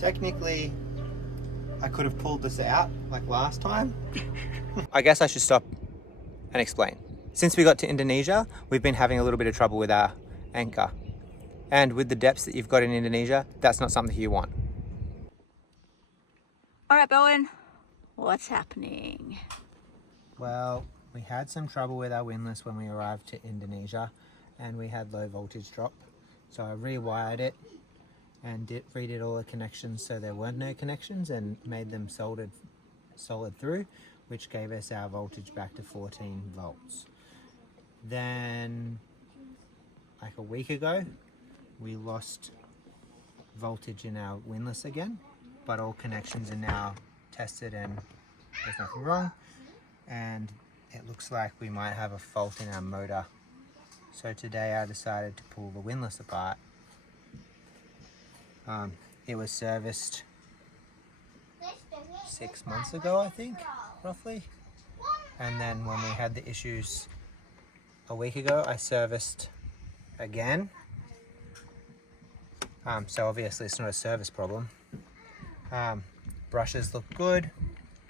Technically, I could have pulled this out like last time. I guess I should stop and explain. Since we got to Indonesia, we've been having a little bit of trouble with our anchor. And with the depths that you've got in Indonesia, that's not something you want. All right, Bowen, what's happening? Well, we had some trouble with our windlass when we arrived to Indonesia, and we had low voltage drop. So I rewired it and redid all the connections so there weren't no connections and made them solid through, which gave us our voltage back to 14 volts. Then, like a week ago, we lost voltage in our windlass again, but all connections are now tested and there's nothing wrong. And it looks like we might have a fault in our motor. So today I decided to pull the windlass apart. It was serviced 6 months ago, I think, roughly. And then when we had the issues a week ago, I serviced again. So obviously it's not a service problem. Brushes look good,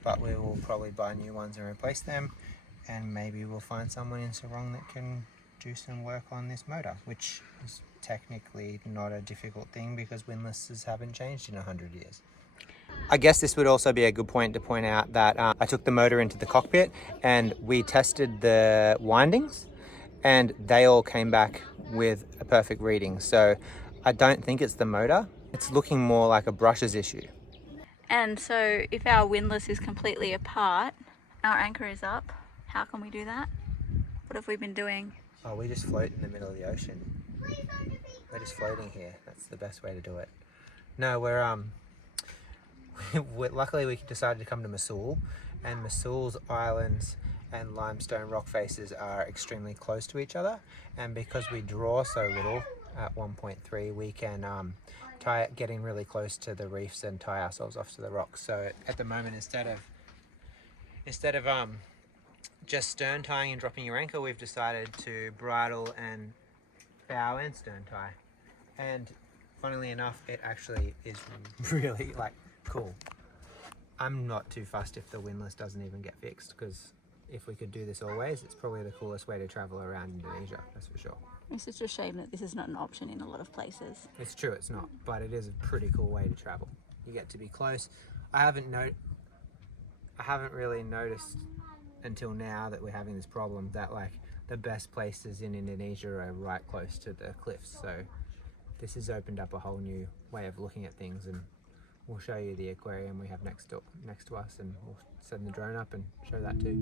but we will probably buy new ones and replace them. And maybe we'll find someone in Sarong that can do some work on this motor, which is technically not a difficult thing because windlasses haven't changed in 100 years. I guess this would also be a good point to point out that I took the motor into the cockpit and we tested the windings and they all came back with a perfect reading. So I don't think it's the motor. It's looking more like a brushes issue. And so if our windlass is completely apart, our anchor is up, how can we do that? What have we been doing? Oh, we just float in the middle of the ocean. We're just floating here. That's the best way to do it. No, luckily we decided to come to Mosul, and Mosul's islands and limestone rock faces are extremely close to each other, and because we draw so little at 1.3, we can get in really close to the reefs and tie ourselves off to the rocks. So at the moment, instead of just stern tying and dropping your anchor, we've decided to bridle and bow and stern tie. And funnily enough, it actually is really cool. I'm not too fussed if the windlass doesn't even get fixed, because if we could do this always, it's probably the coolest way to travel around Indonesia, that's for sure. It's just a shame that this is not an option in a lot of places. It's true, it's not, but it is a pretty cool way to travel. You get to be close. I haven't really noticed until now that we're having this problem that the best places in Indonesia are right close to the cliffs. So this has opened up a whole new way of looking at things, and we'll show you the aquarium we have next to us, and we'll send the drone up and show that too.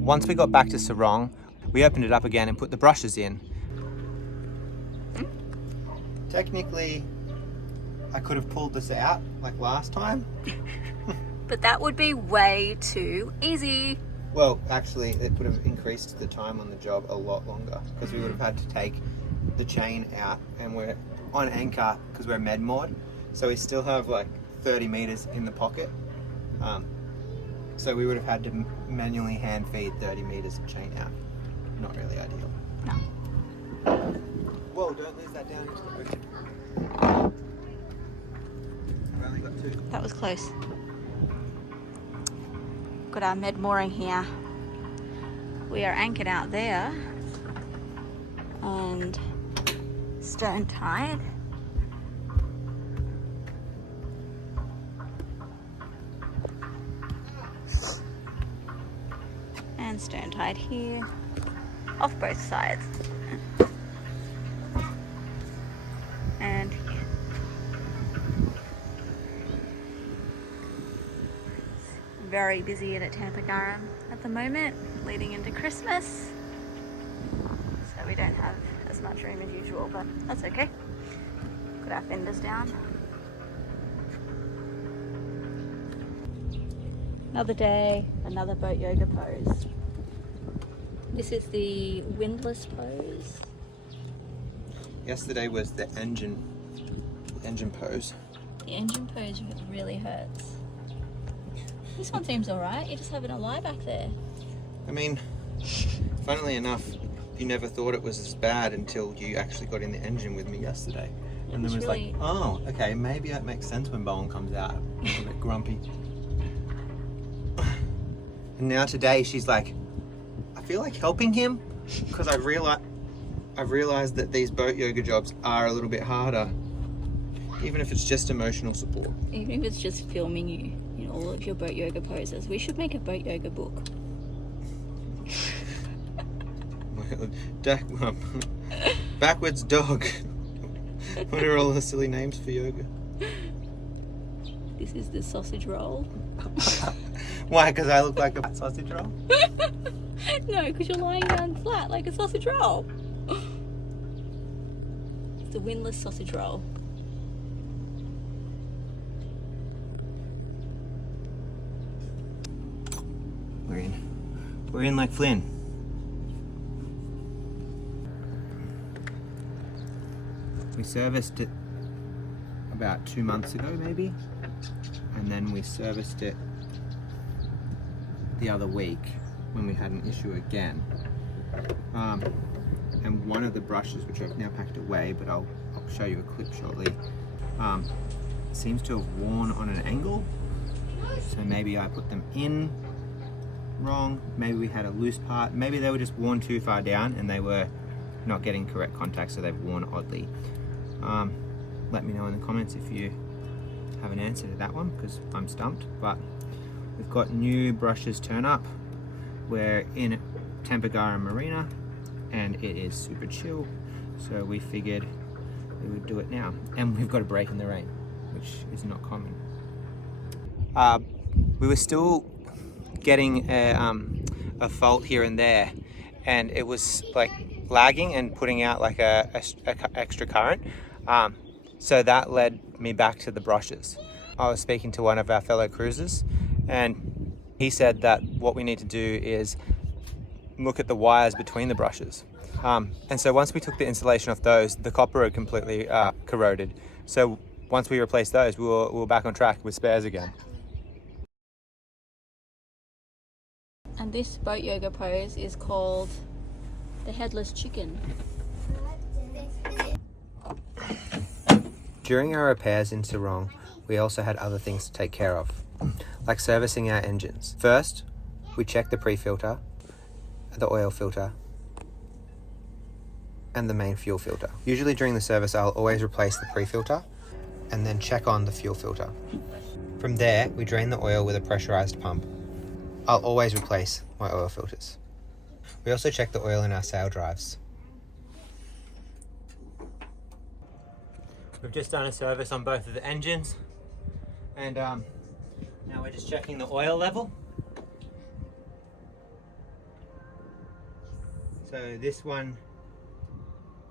Once we got back to Sarong, we opened it up again and put the brushes in. Technically, I could have pulled this out like last time. But that would be way too easy. Well, actually, it would have increased the time on the job a lot longer, because we would have had to take the chain out, and we're on anchor because we're med moored, so we still have 30 meters in the pocket. So we would have had to manually hand feed 30 meters of chain out. Not really ideal. No. Whoa, don't lose that down into the ocean. We only got 2. That was close. Got our med mooring here. We are anchored out there and stern tied. And stern tied here, off both sides. And here. It's very busy at Catamaran at the moment, leading into Christmas. So we don't have as much room as usual, but that's okay. Got our fenders down. Another day, another boat yoga pose. This is the windlass pose. Yesterday was the engine pose. The engine pose really hurts. This one seems alright. You're just having a lie back there. I mean, funnily enough, you never thought it was as bad until you actually got in the engine with me yesterday. And then was really... like, oh, okay, maybe that makes sense when Bowen comes out. A little bit grumpy. And now today she's like, I feel like helping him because I've realized that these boat yoga jobs are a little bit harder. Even if it's just emotional support. Even if it's just filming you in all of your boat yoga poses. We should make a boat yoga book. Backwards dog. What are all the silly names for yoga? This is the sausage roll. Why? Because I look like a sausage roll? No, because you're lying down flat like a sausage roll. It's a windlass sausage roll. We're in like Flynn. We serviced it about 2 months ago maybe, and then we serviced it the other week when we had an issue again. And one of the brushes, which I've now packed away, but I'll show you a clip shortly, seems to have worn on an angle. So maybe I put them in wrong, maybe we had a loose part, maybe they were just worn too far down and they were not getting correct contact, so they've worn oddly. Let me know in the comments if you have an answer to that one, because I'm stumped. But we've got new brushes turn up. We're in Catamaran Marina and it is super chill, so we figured we would do it now. And we've got a break in the rain, which is not common. We were still getting a fault here and there, and it was like lagging and putting out like a extra current, so that led me back to the brushes. I was speaking to one of our fellow cruisers, and he said that what we need to do is look at the wires between the brushes, and so once we took the insulation off those, the copper had completely corroded. So once we replaced those, we were back on track with spares again. And this boat yoga pose is called the headless chicken. During our repairs in Sarong, we also had other things to take care of, like servicing our engines. First, we checked the pre-filter, the oil filter, and the main fuel filter. Usually during the service, I'll always replace the pre-filter and then check on the fuel filter. From there, we drain the oil with a pressurized pump. I'll always replace my oil filters. We also check the oil in our sail drives. We've just done a service on both of the engines, and now we're just checking the oil level. So this one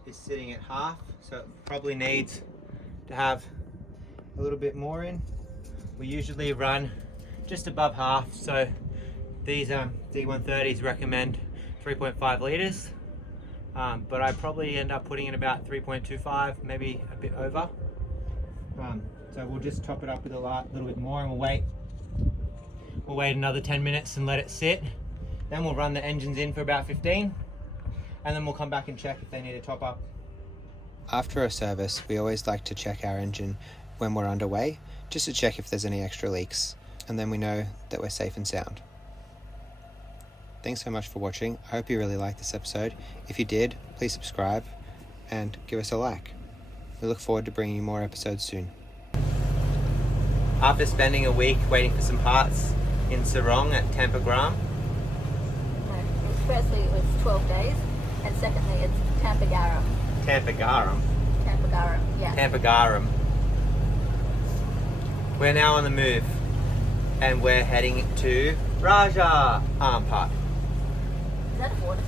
is sitting at half, so it probably needs to have a little bit more in. We usually run just above half, so these D130s recommend 3.5 litres, but I probably end up putting in about 3.25, maybe a bit over. So we'll just top it up with a little bit more, and we'll wait another 10 minutes and let it sit. Then we'll run the engines in for about 15, and then we'll come back and check if they need a top up. After a service, we always like to check our engine when we're underway, just to check if there's any extra leaks, and then we know that we're safe and sound. Thanks so much for watching. I hope you really liked this episode. If you did, please subscribe and give us a like. We look forward to bringing you more episodes soon. After spending a week waiting for some parts in Sarong at Catamaran. No, firstly it was 12 days, and secondly it's Catamaran. Catamaran? Catamaran, yeah. Catamaran. We're now on the move, and we're heading to Raja Park. Is that a water